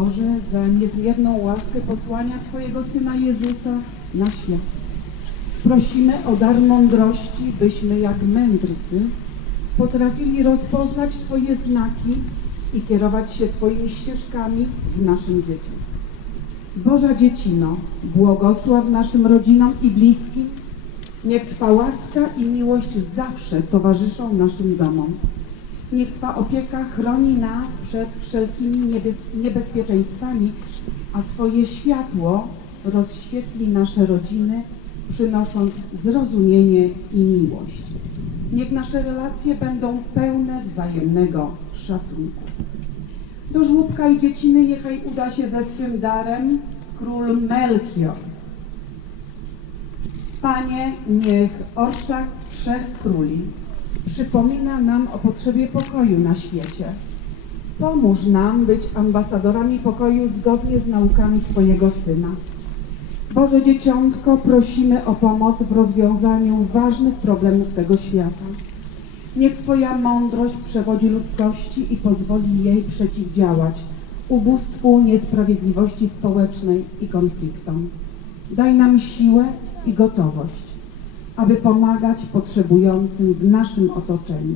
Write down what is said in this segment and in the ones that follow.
Boże za niezmierną łaskę posłania Twojego Syna Jezusa na świat. Prosimy o dar mądrości, byśmy jak mędrcy potrafili rozpoznać Twoje znaki i kierować się Twoimi ścieżkami w naszym życiu. Boża Dziecino, błogosław naszym rodzinom i bliskim. Niech Twa łaska i miłość zawsze towarzyszą naszym domom. Niech Twa opieka chroni nas przed wszelkimi niebez- niebezpieczeństwami, a Twoje światło rozświetli nasze rodziny, przynosząc zrozumienie i miłość. Niech nasze relacje będą pełne wzajemnego szacunku. Do żłóbka i dzieciny niechaj uda się ze swym darem król Melchior. Panie, niech orszak trzech króli przypomina nam o potrzebie pokoju na świecie. Pomóż nam być ambasadorami pokoju zgodnie z naukami Twojego Syna. Boże Dzieciątko, prosimy o pomoc w rozwiązaniu ważnych problemów tego świata. Niech Twoja mądrość przewodzi ludzkości i pozwoli jej przeciwdziałać ubóstwu, niesprawiedliwości społecznej i konfliktom. Daj nam siłę i gotowość, aby pomagać potrzebującym w naszym otoczeniu.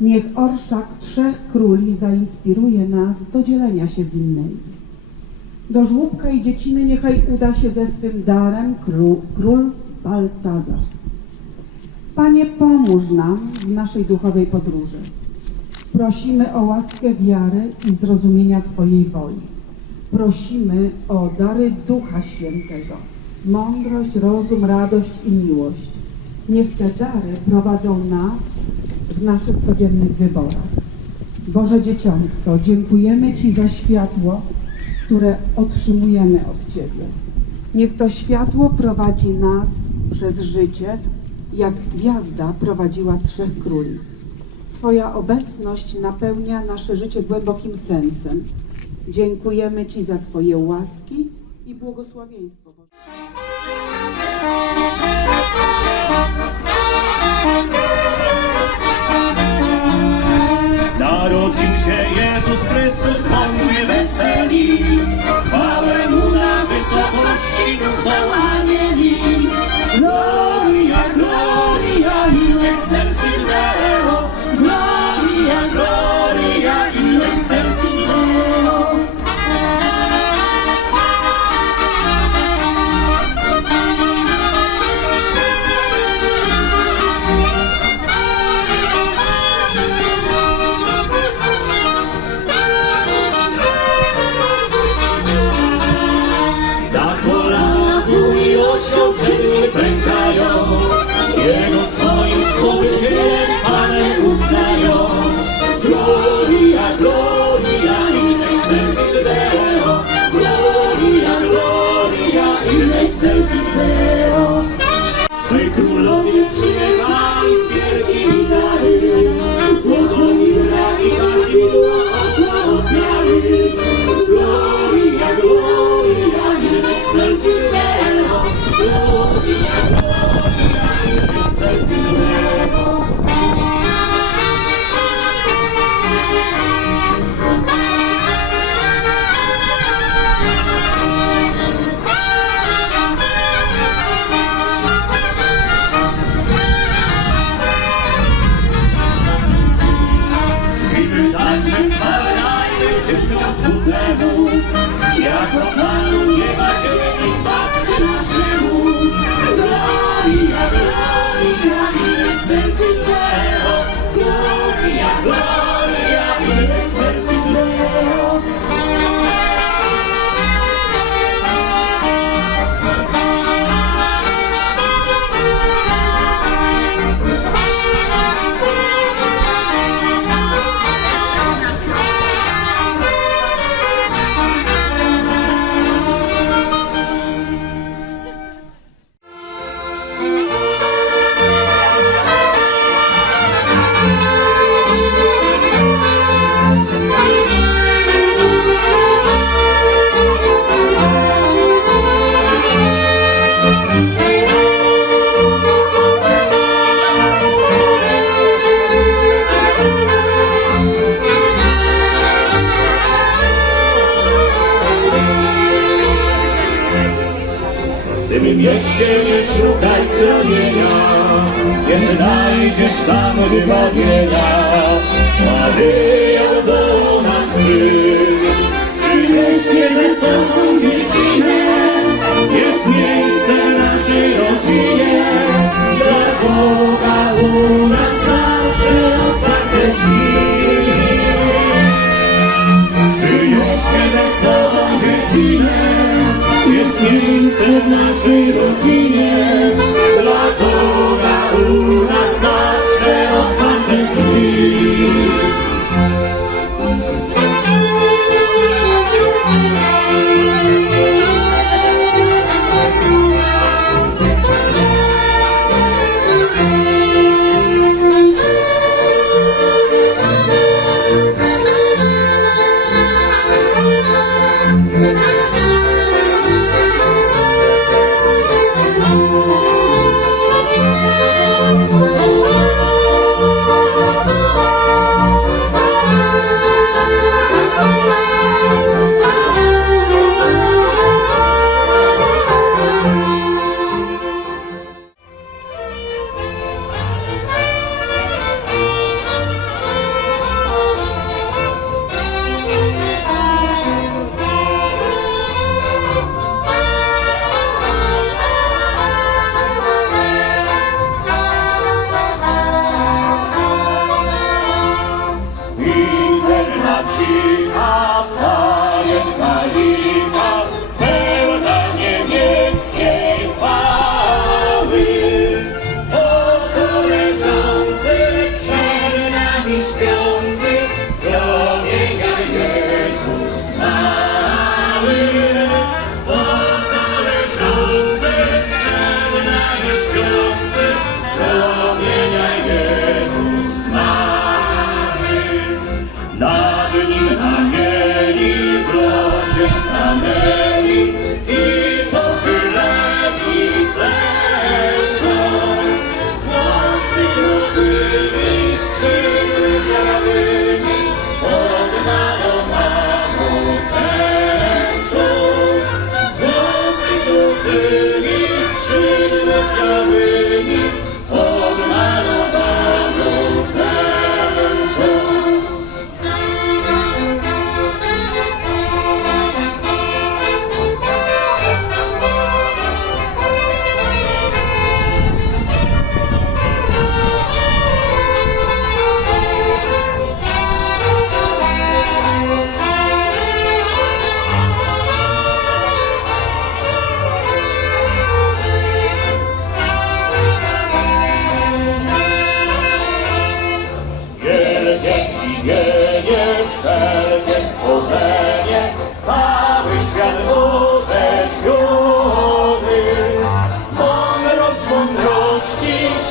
Niech orszak trzech króli zainspiruje nas do dzielenia się z innymi. Do żłóbka i dzieciny niechaj uda się ze swym darem król, król Baltazar. Panie, pomóż nam w naszej duchowej podróży. Prosimy o łaskę wiary i zrozumienia Twojej woli. Prosimy o dary Ducha Świętego, mądrość, rozum, radość i miłość. Niech te dary prowadzą nas w naszych codziennych wyborach. Boże Dzieciątko, dziękujemy Ci za światło, które otrzymujemy od Ciebie. Niech to światło prowadzi nas przez życie, jak gwiazda prowadziła trzech króli. Twoja obecność napełnia nasze życie głębokim sensem. Dziękujemy Ci za Twoje łaski i błogosławieństwo. Się Jezus Chrystus, bądźmy weseli. Chwałę Mu na wysokości wołanieli. Gloria, gloria in excelsis Deo. ziemi szukać schronienia, nie znajdziesz tam wybawienia. Sławy Jest miejsce w naszej rodzinie.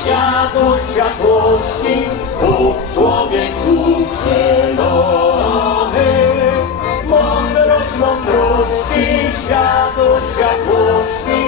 światłość światłości, Bóg człowieku przelony. Mądrość mądrości, światłość światłości,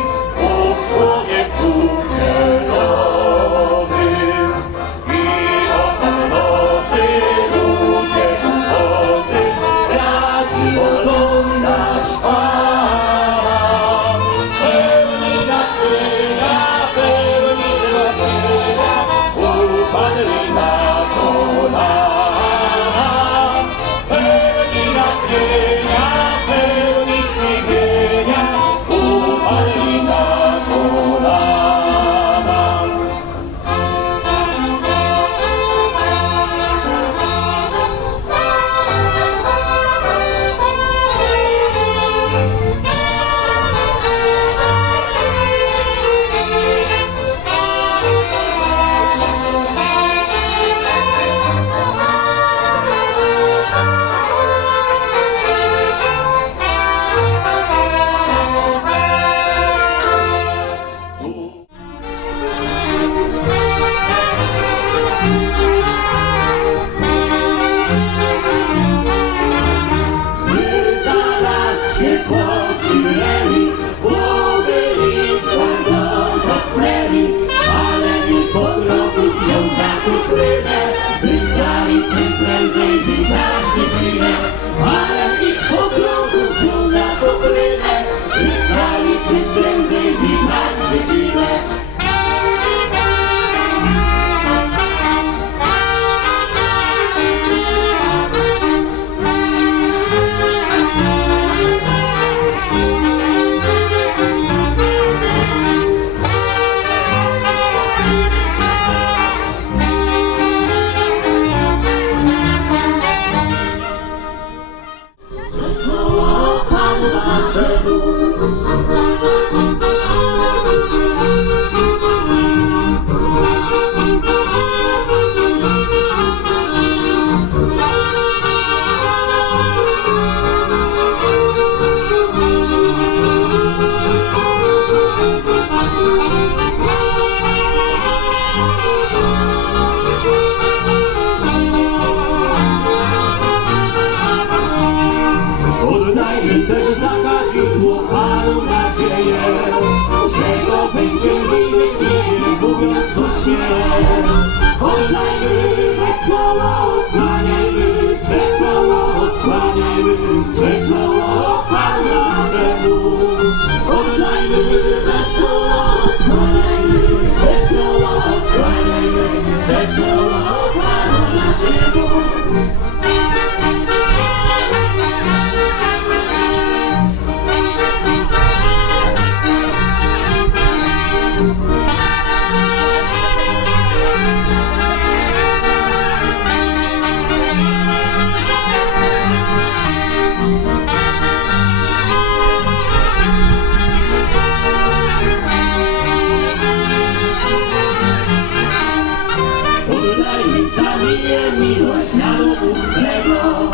miłość narodu swego,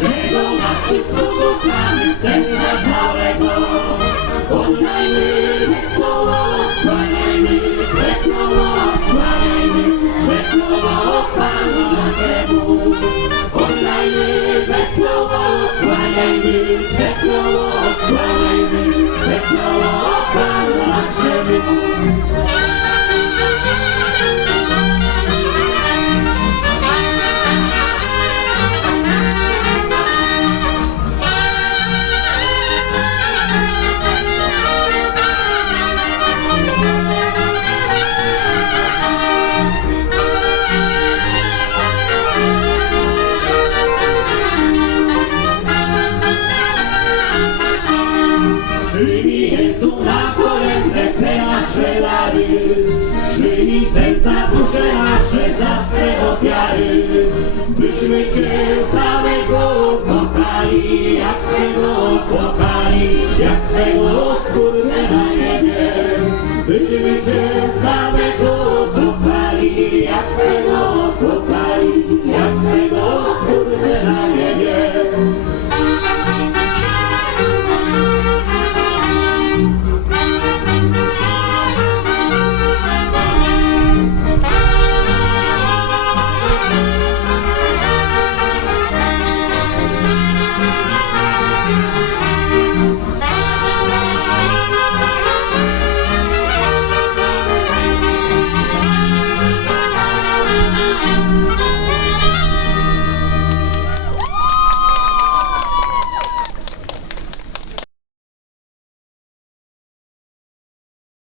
że go na wszystko kochamy serca całego. Oddajmy wesoło, skłaniajmy swe czoło, skłaniajmy swe czoło Panu naszemu. Oddajmy wesoło, skłaniajmy swe czoło, skłaniajmy swe czoło Panu naszemu. Whoa.